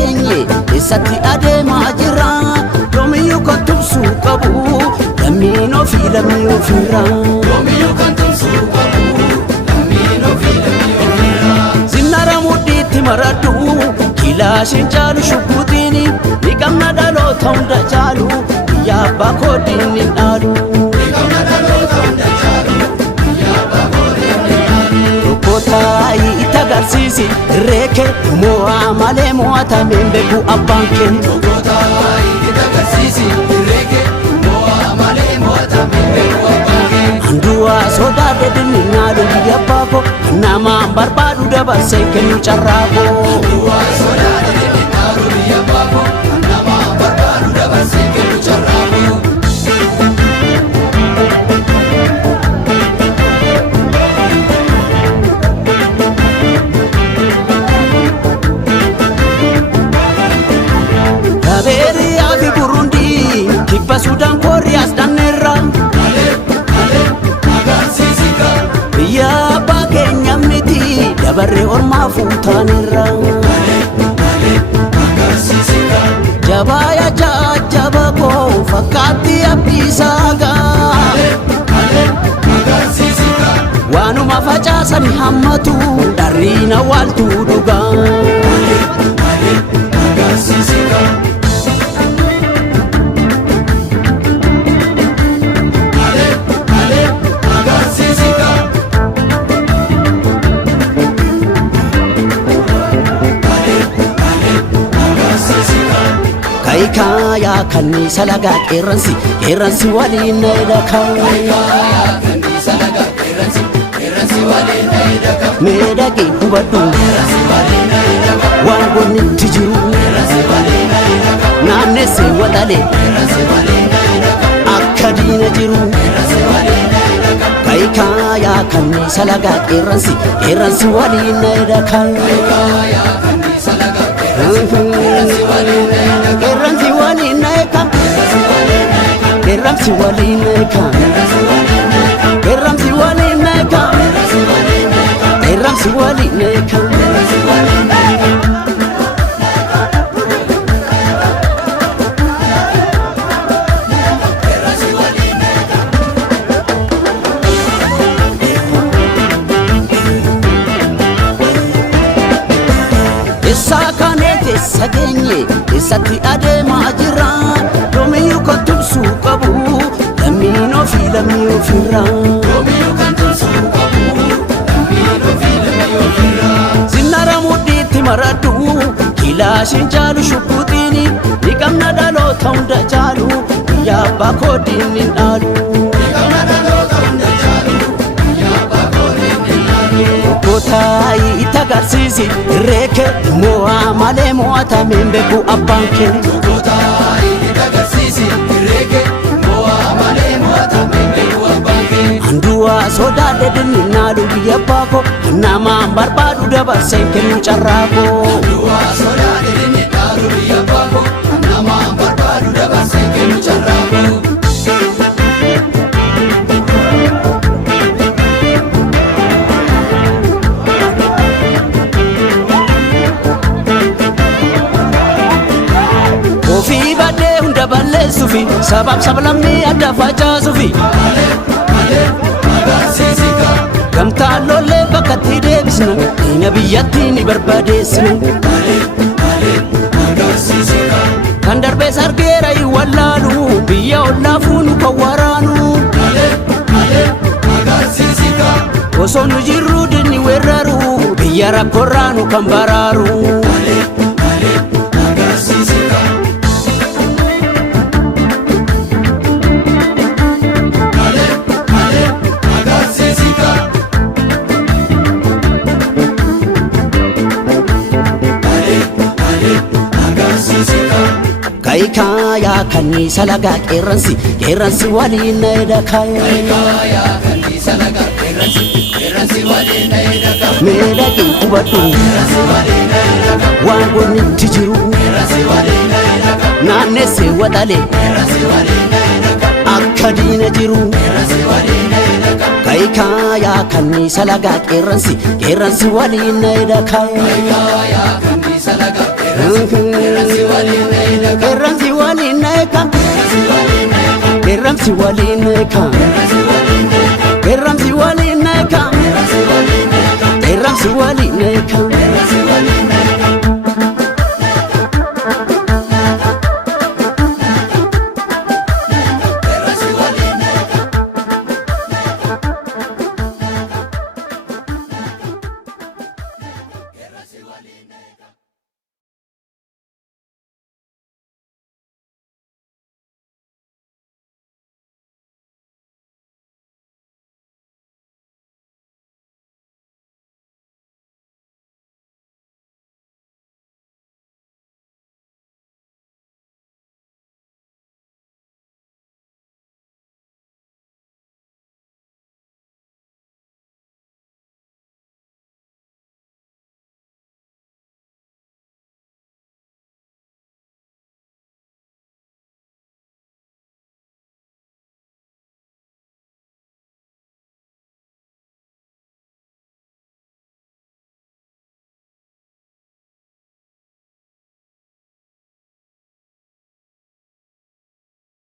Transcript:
keenye eessatti adeemaa jira yoomiyyuu kan tumsuu qabu lammiin ofii lammii ofirra yoomiyyuu kan tumsuu qabu lammiin ofii lammii ofirra zinnaara mudhiitti maradhu kilaashin caalu shubbuutiini ni qabna dhaloota hunda caalu biyya abbaa koodiin ni dhaalu ni qabna dhaloota hunda caalu biyya abbaa koodiin ni dhaalu tokkotaayii itti agarsiisi reeke mo'aa malee mo'atameen beeku abbaan kee tokkotaayii itti agarsiisi reeke mo'aa malee mo'atameen beeku abbaan kee handu'aa sodaadhe dinni naalu biyya abbaa koo namaan barbaadu dabarsee kennu carraa koo handu'aa sodaadhe dinni naalu biyya abbaa koo namaan barbaadu dabarsee kennu carraa koo Liberia fi Burundi kibba Sudan Kooriyaas danneerra agarsiisika biyya abbaa keenya miti dabarree ormaa fuutaanirra agarsiisika jabaa yaa jajjaba koo fakkaatti abdiisaaga agarsiisika waanuma facaasani hammatu dharriina waaltuu dhugaa agarsiisika Kaya kanisa laga keransi wali naidaka Kaya kanisa laga keransi wali naidaka Medagi kubadu keransi wali naidaka Wango nitijiru keransi wali naidaka Nanese wadale keransi wali naidaka Akadina jiru keransi wali naidaka Kaya kanisa laga keransi wali naidaka Kaya kanisa laga keransi wali naidaka Keransi wali naika Keransi wali naika Keransi wali naika Keransi wali naika Sakanete sagenye esatti adeemaa jira yoomiyyuu kan tumsuu qabu lammiin ofii lammii ofirra yoomiyyuu kan tumsuu qabu lammiin ofii lammii ofirra zinnaara mudhiitti maradhu kilaashin caalu shubbuutiini ni qabna dhaloota hunda caalu biyya abbaa koodiin ni dhaalu ni qabna dhaloota hunda caalu biyya abbaa koodiin ni dhaalu tokkotaayii itti agarsiisi reeke mo'aa malee mo'atameen beeku abbaan kee tokkotaayii itti agarsiisi reeke mo'aa malee mo'atameen beeku abbaan kee handu'aa sodaadhe dinni naalu biyya abbaa koo namaan barbaadu dabarsee kennu carraa koo handu'aa sodaadhe dinni naalu biyya abbaa koo namaan barbaadu dabarsee kennu carraa koo Ofii badee hunda balleessuufi sabab sablammii adda facaasuufi agarsiisika gamtaan lollee bakkatti deebisna diina biyyatti ni barbaadeessina agarsiisika kan darbee sargeera hin wallaalu biyya ollaafuu nu kan waraanu agarsiisika osoo nu jirru dinni weerraru biyya rakkoorraa nu kan baraaru agarsiisika Kaya kanisa laga keransi wali naidaka Kaya kanisa laga keransi wali naidaka Medagi kubadu keransi wali naidaka Wango nitijiru keransi wali naidaka Nanese wadale keransi wali naidaka Akadina jiru keransi wali naidaka Kaya kanisa laga keransi wali naidaka Kaya kanisa laga Qeerransi waliin eeka Qeerransi waliin eeka Qeerransi waliin eeka Qeerransi waliin eeka